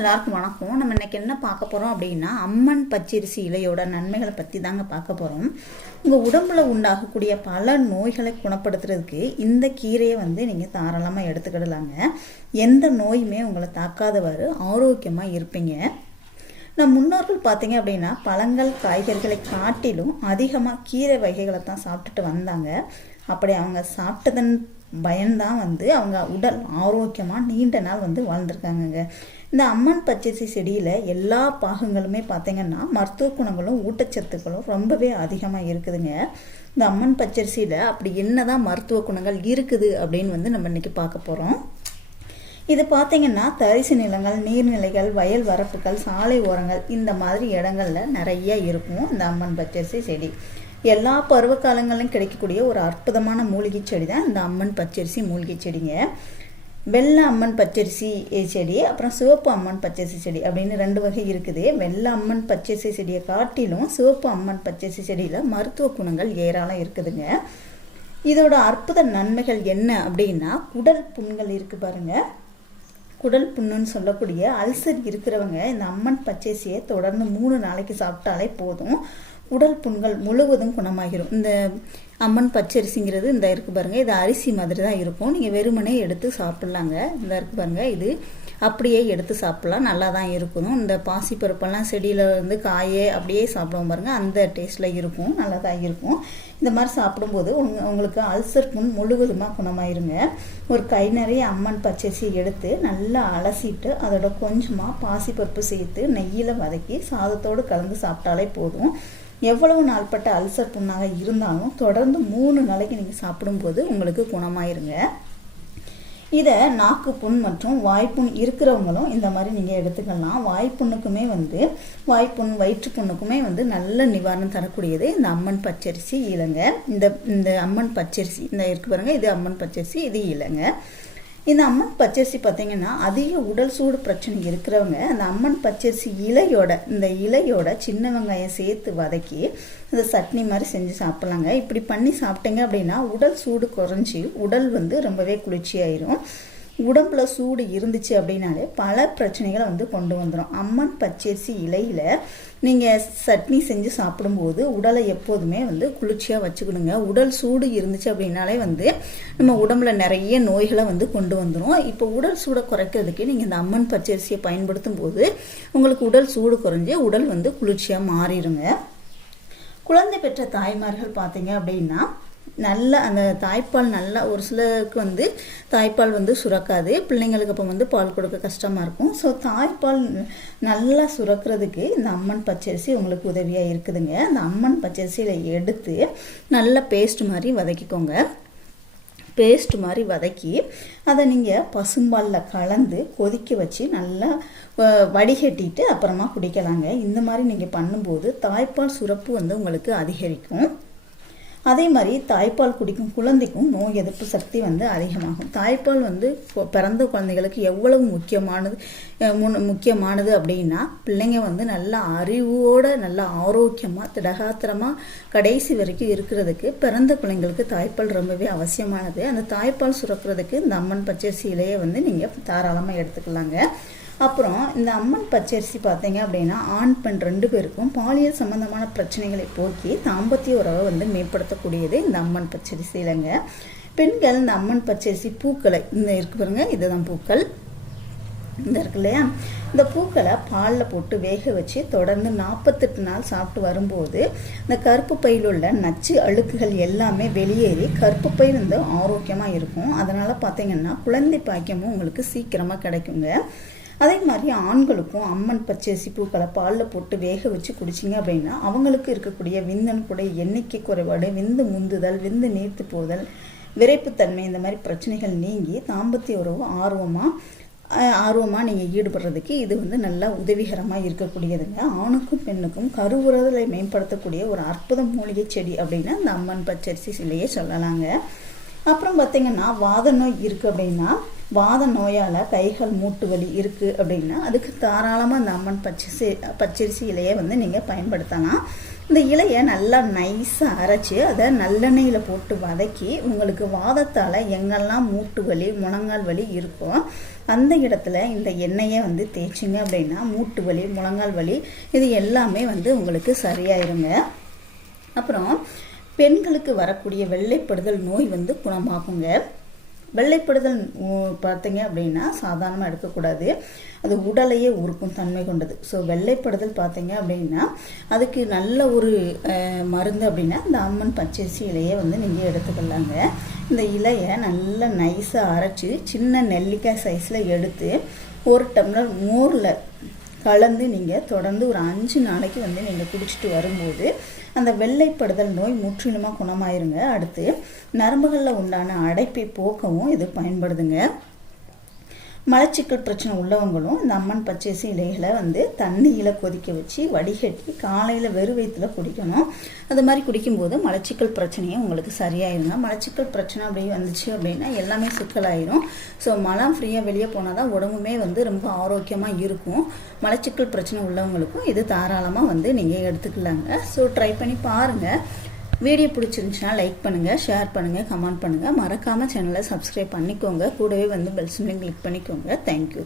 எல்லாருக்கும் வணக்கம். நம்ம இன்னைக்கு என்ன பார்க்க போகிறோம் அப்படின்னா அம்மன் பச்சரிசி இலையோட நன்மைகளை பற்றி தாங்க பார்க்க போகிறோம் உங்கள் உடம்புல உண்டாகக்கூடிய பல நோய்களை குணப்படுத்துறதுக்கு இந்த கீரையை வந்து நீங்கள் தாராளமாக எடுத்துக்கிடலாங்க. எந்த நோயுமே உங்களை தாக்காதவாறு ஆரோக்கியமாக இருப்பீங்க. நம் முன்னோர்கள் பார்த்தீங்க அப்படின்னா பழங்கள் காய்கறிகளை காட்டிலும் அதிகமாக கீரை வகைகளை தான் சாப்பிட்டுட்டு வந்தாங்க. அப்படி அவங்க சாப்பிட்டதன் பயன்தான் வந்து அவங்க உடல் ஆரோக்கியமாக நீண்ட நாள் வந்து வாழ்ந்திருக்காங்கங்க. இந்த அம்மன் பச்சரிசி செடியில் எல்லா பாகங்களுமே பார்த்தீங்கன்னா மருத்துவ குணங்களும் ஊட்டச்சத்துக்களும் ரொம்பவே அதிகமாக இருக்குதுங்க. இந்த அம்மன் பச்சரிசியில் அப்படி என்னதான் மருத்துவ குணங்கள் இருக்குது அப்படின்னு வந்து நம்ம இன்னைக்கு பார்க்க போகிறோம் இது பார்த்தீங்கன்னா தரிசு நிலங்கள் நீர்நிலைகள் வயல் வரப்புகள் சாலை ஓரங்கள் இந்த மாதிரி இடங்கள்ல நிறைய இருக்கும் இந்த அம்மன் பச்சரிசி செடி. எல்லா பருவ காலங்களிலும் கிடைக்கக்கூடிய ஒரு அற்புதமான மூலிகை செடி தான் இந்த அம்மன் பச்சரிசி மூலிகை செடிங்க. வெள்ளை அம்மன் பச்சரிசி செடி அப்புறம் சிவப்பு அம்மன் பச்சரிசி செடி அப்படின்னு ரெண்டு வகை இருக்குது. வெள்ளை அம்மன் பச்சரிசி செடியை காட்டிலும் சிவப்பு அம்மன் பச்சரிசி செடியில் மருத்துவ குணங்கள் ஏராளம் இருக்குதுங்க. இதோட அற்புத நன்மைகள் என்ன அப்படின்னா குடல் புண்கள் இருக்குது பாருங்க. குடல் புண்ணுன்னு சொல்லக்கூடிய அல்சர் இருக்கிறவங்க இந்த அம்மன் பச்சரிசியை தொடர்ந்து மூணு நாளைக்கு சாப்பிட்டாலே போதும். உடல் புண்கள் முழுவதும் குணமாகிடும் இந்த அம்மன் பச்சரிசிங்கிறது இந்த இருக்கு பாருங்கள் இது அரிசி மாதிரி தான் இருக்கும். நீங்கள் வெறுமனே எடுத்து சாப்பிட்லாங்க. இந்த இருக்கு பாருங்கள் இது அப்படியே எடுத்து சாப்பிட்லாம். நல்லா தான் இருக்கும். இந்த பாசிப்பருப்பெல்லாம் செடியில் வந்து காயே அப்படியே சாப்பிடுவோம் பாருங்கள் அந்த டேஸ்ட்டில் இருக்கும். நல்லா தான் இருக்கும். இந்த மாதிரி சாப்பிடும்போது உங்க உங்களுக்கு அல்சர் புண் முழுவதுமாக குணமாயிருங்க. ஒரு கை நிறைய அம்மன் பச்சரிசி எடுத்து நல்லா அலசிட்டு அதோட கொஞ்சமாக பாசிப்பருப்பு சேர்த்து நெய்யில் வதக்கி சாதத்தோடு கலந்து சாப்பிட்டாலே போதும். எவ்வளவு நாள்பட்ட அல்சர் புண்ணாக இருந்தாலும் தொடர்ந்து மூணு நாளைக்கு நீங்கள் சாப்பிடும்போது உங்களுக்கு குணமாயிருங்க. இதை நாக்கு புண் மற்றும் வாய்ப்புண் இருக்கிறவங்களும் இந்த மாதிரி நீங்கள் எடுத்துக்கலாம். வாய்ப்புண்ணுக்குமே வந்து வாய்ப்புண் வயிற்றுப்புண்ணுக்குமே வந்து நல்ல நிவாரணம் தரக்கூடியது இந்த அம்மன் பச்சரிசி இலங்க. இந்த இந்த அம்மன் பச்சரிசி இந்த இருக்கு பாருங்கள் இது அம்மன் பச்சரிசி இது இலைங்க. இந்த அம்மன் பச்சரிசி பார்த்தீங்கன்னா அதிக உடல் சூடு பிரச்சனை இருக்கிறவங்க அந்த அம்மன் பச்சரிசி இலையோட இந்த இலையோட சின்ன வெங்காயம் சேர்த்து வதக்கி இந்த சட்னி மாதிரி செஞ்சு சாப்பிட்லாங்க. இப்படி பண்ணி சாப்பிட்டீங்க அப்படின்னா உடல் சூடு குறைஞ்சி உடல் வந்து ரொம்பவே குளிர்ச்சியாயிரும். உடம்புல சூடு இருந்துச்சு அப்படின்னாலே பல பிரச்சனைகளை வந்து கொண்டு வந்துடும் அம்மன் பச்சரிசி இலையில் நீங்கள் சட்னி செஞ்சு சாப்பிடும்போது உடலை எப்போதுமே வந்து குளிர்ச்சியாக வச்சுக்கணுங்க. உடல் சூடு இருந்துச்சு அப்படின்னாலே வந்து நம்ம உடம்புல நிறைய நோய்களை வந்து கொண்டு வந்துடும் இப்போ உடல் சூடை குறைக்கிறதுக்கு நீங்கள் இந்த அம்மன் பச்சரிசியை பயன்படுத்தும் போது உங்களுக்கு உடல் சூடு குறைஞ்சி உடல் வந்து குளிர்ச்சியாக மாறிடுங்க. குழந்தை பெற்ற தாய்மார்கள் பார்த்தீங்க அப்படின்னா நல்ல அந்த தாய்ப்பால் நல்லா ஒரு சிலருக்கு வந்து தாய்ப்பால் வந்து சுரக்காது. பிள்ளைங்களுக்கு அப்போ வந்து பால் கொடுக்க கஷ்டமாக இருக்கும். ஸோ தாய்ப்பால் நல்லா சுரக்கிறதுக்கு இந்த அம்மன் பச்சரிசி உங்களுக்கு உதவியாக இருக்குதுங்க. அந்த அம்மன் பச்சரிசியில் எடுத்து நல்லா பேஸ்ட் மாதிரி வதக்கிக்கோங்க. பேஸ்ட் மாதிரி வதக்கி அதை நீங்கள் பசும்பாலில் கலந்து கொதிக்க வச்சு நல்லா வடிகட்டிட்டு அப்புறமா குடிக்கலாங்க. இந்த மாதிரி நீங்கள் பண்ணும்போது தாய்ப்பால் சுரப்பு வந்து உங்களுக்கு அதிகரிக்கும். அதே மாதிரி தாய்ப்பால் குடிக்கும் குழந்தைக்கும் நோய் எதிர்ப்பு சக்தி வந்து அதிகமாகும். தாய்ப்பால் வந்து பிறந்த குழந்தைகளுக்கு எவ்வளவு முக்கியமானது முக்கியமானது அப்படின்னா பிள்ளைங்க வந்து நல்ல அறிவோட நல்ல ஆரோக்கியமாக திடகாத்திரமாக கடைசி வரைக்கும் இருக்கிறதுக்கு பிறந்த பிள்ளைங்களுக்கு தாய்ப்பால் ரொம்பவே அவசியமானது. அந்த தாய்ப்பால் சுரக்கிறதுக்கு இந்த அம்மன் பச்சரிசி இலையை வந்து நீங்கள் தாராளமாக எடுத்துக்கலாங்க. அப்புறம் இந்த அம்மன் பச்சரிசி பார்த்தீங்க அப்படின்னா ஆண் பெண் ரெண்டு பேருக்கும் பாலியல் சம்பந்தமான பிரச்சனைகளை போக்கி தாம்பத்திய உறவை வந்து மேம்படுத்தக்கூடியது இந்த அம்மன் பச்சரிசி இல்லைங்க பெண்கள் இந்த அம்மன் பச்சரிசி பூக்களை இந்த இருக்கு பாருங்க இதுதான் பூக்கள். இந்த இருக்கு இல்லையா? இந்த பூக்களை பாலில் போட்டு வேக வச்சு தொடர்ந்து நாற்பத்தெட்டு நாள் சாப்பிட்டு வரும்போது இந்த கருப்பு பையில் உள்ள நச்சு அழுக்குகள் எல்லாமே வெளியேறி கருப்பு பை வந்து ஆரோக்கியமாக இருக்கும். அதனால் பார்த்தீங்கன்னா குழந்தை பாக்கியமும் உங்களுக்கு சீக்கிரமாக கிடைக்குங்க. அதே மாதிரி ஆண்களுக்கும் அம்மன் பச்சரிசி பூக்களை பாலில் போட்டு வேக வச்சு குடிச்சிங்க அப்படின்னா அவங்களுக்கு இருக்கக்கூடிய விந்தன் கூட எண்ணிக்கை குறைபாடு விந்து முந்துதல் விந்து நீர்த்து போதல் விரைப்புத்தன்மை இந்த மாதிரி பிரச்சனைகள் நீங்கி தாம்பத்திய உறவு ஆர்வமாக ஆர்வமாக நீங்கள் ஈடுபடுறதுக்கு இது வந்து நல்லா உதவிகரமாக இருக்கக்கூடியதுங்க. ஆணுக்கும் பெண்ணுக்கும் கருவுறதலை மேம்படுத்தக்கூடிய ஒரு அற்புத மூலிகை செடி அப்படின்னா இந்த அம்மன் பச்சரிசி சிலையே சொல்லலாங்க. அப்புறம் பார்த்திங்கன்னா வாத நோய் இருக்குது அப்படின்னா வாத நோயால் கைகள் மூட்டு வலி இருக்குது அப்படின்னா அதுக்கு தாராளமாக அந்த அம்மன் பச்சரிசி பச்சரிசி இலையை வந்து நீங்கள் பயன்படுத்தலாம். இந்த இலையை நல்லா நைஸாக அரைச்சி அதை நல்லெண்ணெயில் போட்டு வதக்கி உங்களுக்கு வாதத்தால் எங்கெல்லாம் மூட்டு வலி முழங்கால் வலி இருக்கோ அந்த இடத்துல இந்த எண்ணெயை வந்து தேய்ச்சிங்க அப்படின்னா மூட்டு வலி முழங்கால் வலி இது எல்லாமே வந்து உங்களுக்கு சரியாயிருங்க. அப்புறம் பெண்களுக்கு வரக்கூடிய வெள்ளைப்படுதல் நோய் வந்து குணமாகுங்க. வெள்ளைப்படுதல் பார்த்தீங்க அப்படின்னா சாதாரணமாக எடுக்கக்கூடாது. அது உடலையே உருக்கும் தன்மை கொண்டது. ஸோ வெள்ளைப்படுதல் பார்த்தீங்க அப்படின்னா அதுக்கு நல்ல ஒரு மருந்து அப்படின்னா இந்த அம்மன் பச்சரிசி இலையை வந்து நீங்கள் எடுத்துக்கலாங்க. இந்த இலையை நல்லா நைஸாக அரைச்சி சின்ன நெல்லிக்காய் சைஸில் எடுத்து ஒரு டம்ளர் மோரில் கலந்து நீங்கள் தொடர்ந்து ஒரு அஞ்சு நாளைக்கு வந்து நீங்கள் குடிச்சிட்டு வரும்போது அந்த வெள்ளைப்படுதல் நோய் முற்றிலுமாக குணமாயிருங்க. அடுத்து நரம்புகளில் உண்டான அடைப்பை போக்கவும் இது பயன்படுதுங்க. மலச்சிக்கல் பிரச்சனை உள்ளவங்களும் இந்த அம்மன் பச்சரிசி இலைகளை வந்து தண்ணியில் கொதிக்க வச்சு வடிகட்டி காலையில் வெறும் வயிற்றுல குடிக்கணும். அது மாதிரி குடிக்கும்போது மலச்சிக்கல் பிரச்சனையும் உங்களுக்கு சரியாயிருங்க. மலச்சிக்கல் பிரச்சனை அப்படி வந்துச்சு அப்படின்னா எல்லாமே சிக்கலாயிரும். ஸோ மலம் ஃப்ரீயாக வெளியே போனால் தான் உடம்புமே வந்து ரொம்ப ஆரோக்கியமாக இருக்கும். மலச்சிக்கல் பிரச்சனை உள்ளவங்களுக்கும் இது தாராளமாக வந்து நீங்கள் எடுத்துக்கலாங்க. ஸோ ட்ரை பண்ணி பாருங்கள் வீடியோ பிடிச்சிருந்துச்சுன்னா லைக் பண்ணுங்கள் ஷேர் பண்ணுங்கள் கமெண்ட் பண்ணுங்கள் மறக்காமல் சேனலை சப்ஸ்கிரைப் பண்ணிக்கோங்க. கூடவே வந்து பெல் சிம்லையும் கிளிக் பண்ணிக்கோங்க. Thank you